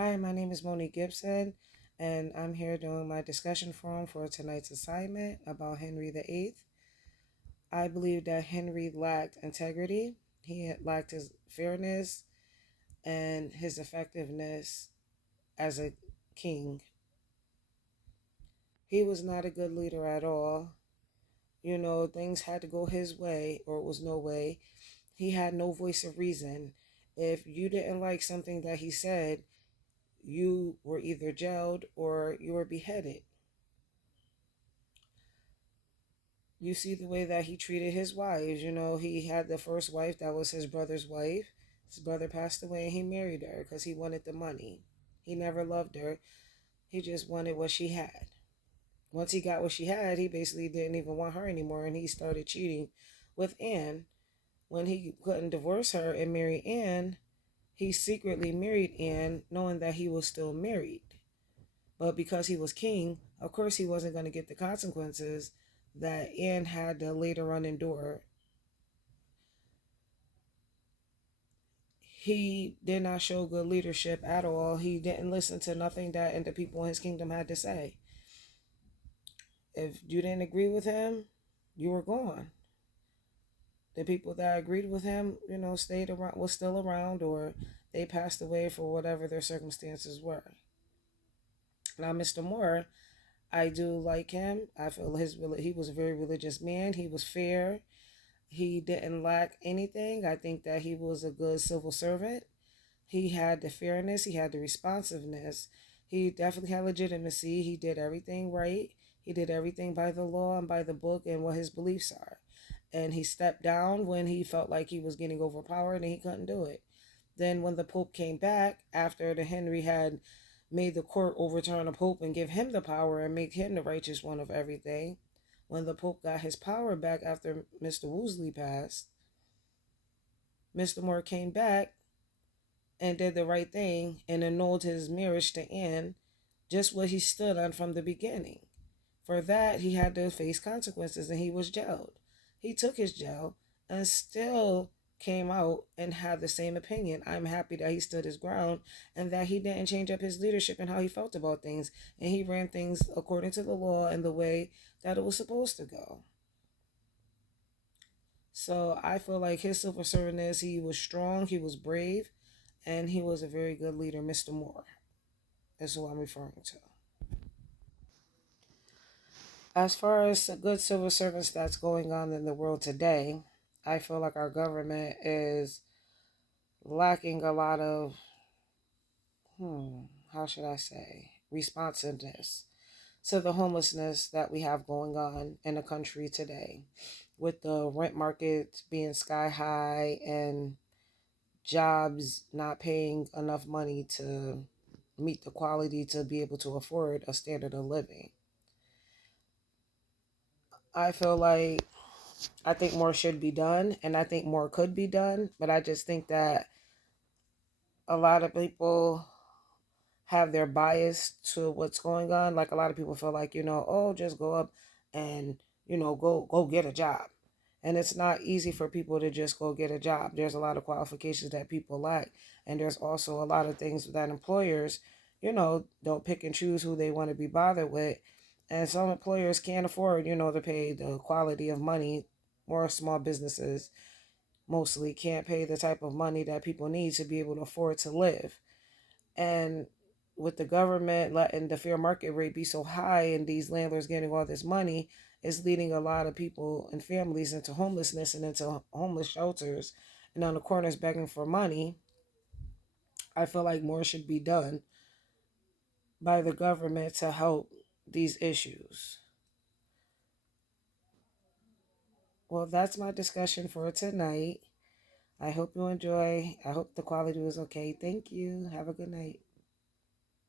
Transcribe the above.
Hi, my name is Monique Gibson, and I'm here doing my discussion forum for tonight's assignment about Henry VIII. I believe that Henry lacked integrity, he had lacked his fairness and his effectiveness as a king. He was not a good leader at all. Things had to go his way or it was no way. He had no voice of reason. If you didn't like something that he said, you were either jailed or you were beheaded. You see the way that he treated his wives. He had the first wife that was his brother's wife. His brother passed away and he married her because he wanted the money. He never loved her. He just wanted what she had. Once he got what she had, he basically didn't even want her anymore and he started cheating with Anne. When he couldn't divorce her and marry Anne, he secretly married Anne knowing that he was still married. But because he was king, of course he wasn't going to get the consequences that Anne had to later on endure. He did not show good leadership at all. He didn't listen to nothing that the people in his kingdom had to say. If you didn't agree with him, you were gone. The people that agreed with him, stayed around, was still around, or they passed away for whatever their circumstances were. Now, Mr. Moore, I do like him. I feel he was a very religious man. He was fair. He didn't lack anything. I think that he was a good civil servant. He had the fairness. He had the responsiveness. He definitely had legitimacy. He did everything right. He did everything by the law and by the book and what his beliefs are. And he stepped down when he felt like he was getting overpowered and he couldn't do it. Then when the Pope came back, after the Henry had made the court overturn the Pope and give him the power and make him the righteous one of everything, when the Pope got his power back after Mr. Wolsey passed, Mr. Moore came back and did the right thing and annulled his marriage to Anne, just what he stood on from the beginning. For that, he had to face consequences and he was jailed. He took his jail and still came out and had the same opinion. I'm happy that he stood his ground and that he didn't change up his leadership and how he felt about things. And he ran things according to the law and the way that it was supposed to go. So I feel like his civil servant is he was strong, he was brave, and he was a very good leader, Mr. Moore. That's who I'm referring to. As far as good civil service that's going on in the world today, I feel like our government is lacking a lot of, how should I say, responsiveness to the homelessness that we have going on in the country today, with the rent market being sky high and jobs not paying enough money to meet the quality to be able to afford a standard of living. I feel like I think more should be done and I think more could be done, but I just think that a lot of people have their bias to what's going on. Like a lot of people feel like, oh, just go up and, go get a job. And it's not easy for people to just go get a job. There's a lot of qualifications that people lack. And there's also a lot of things that employers, don't pick and choose who they want to be bothered with. And some employers can't afford, to pay the quality of money. More small businesses mostly can't pay the type of money that people need to be able to afford to live. And with the government letting the fair market rate be so high and these landlords getting all this money, is leading a lot of people and families into homelessness and into homeless shelters and on the corners begging for money. I feel like more should be done by the government to help these issues. Well, that's my discussion for tonight. I hope you enjoy. I hope the quality was okay. Thank you. Have a good night.